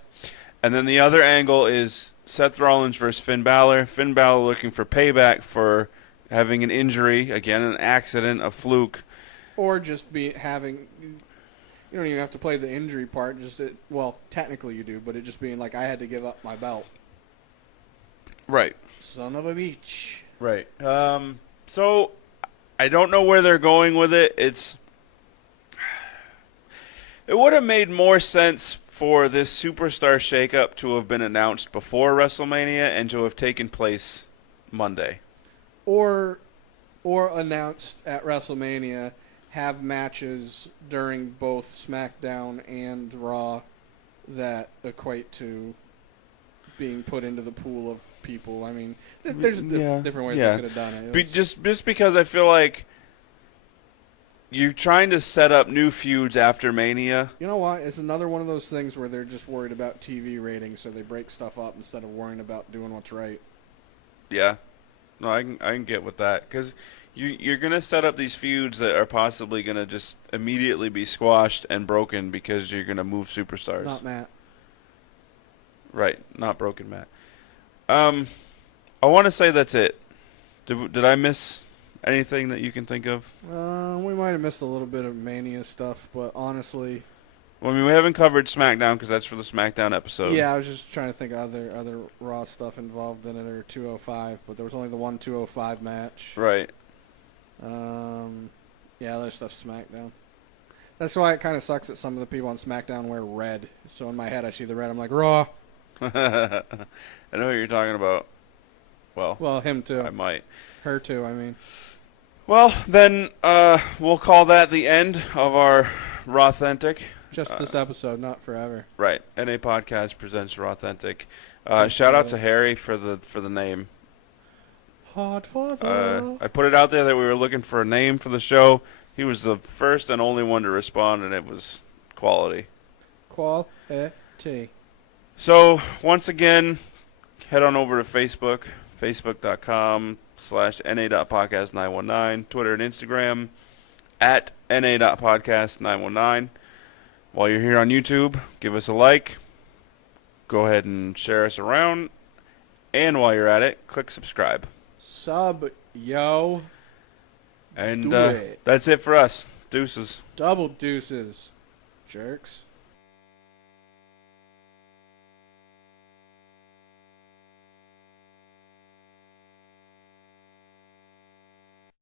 And then the other angle is Seth Rollins versus Finn Balor. Finn Balor looking for payback for having an injury, again, an accident, a fluke. Or just having... You don't even have to play the injury part. Well, technically you do, but it just being like, I had to give up my belt. Right. Son of a bitch. Right. So, I don't know where they're going with it. It would have made more sense for this superstar shakeup to have been announced before WrestleMania and to have taken place Monday. Or announced at WrestleMania, have matches during both SmackDown and Raw that equate to being put into the pool of people. I mean, there's different ways they could have done it. Just because I feel like you're trying to set up new feuds after Mania. You know what? It's another one of those things where they're just worried about TV ratings, so they break stuff up instead of worrying about doing what's right. Yeah. No, I can get with that. Because you're going to set up these feuds that are possibly going to just immediately be squashed and broken because you're going to move superstars. Not Matt. Right. Not broken Matt. I want to say that's it. Did I miss anything that you can think of? We might have missed a little bit of Mania stuff, but honestly... Well, I mean, we haven't covered SmackDown because that's for the SmackDown episode. Yeah, I was just trying to think of other Raw stuff involved in it, or 205, but there was only the one 205 match. Right. Yeah, other stuff's SmackDown. That's why it kind of sucks that some of the people on SmackDown wear red. So in my head, I see the red, I'm like, Raw. I know what you're talking about. Well, him too. I might. Her too, I mean. Well, then we'll call that the end of our RAW-Thentic. Just this episode, not forever. Right. NA Podcast presents RAW-Thentic. Shout out to Harry for the name. Hot father. I put it out there that we were looking for a name for the show. He was the first and only one to respond, and it was quality. Quality. So, once again, head on over to Facebook, facebook.com/na.podcast919, Twitter and Instagram, @na.podcast919. While you're here on YouTube, give us a like. Go ahead and share us around. And while you're at it, click subscribe. Yo. And that's it for us. Deuces. Double deuces. Jerks.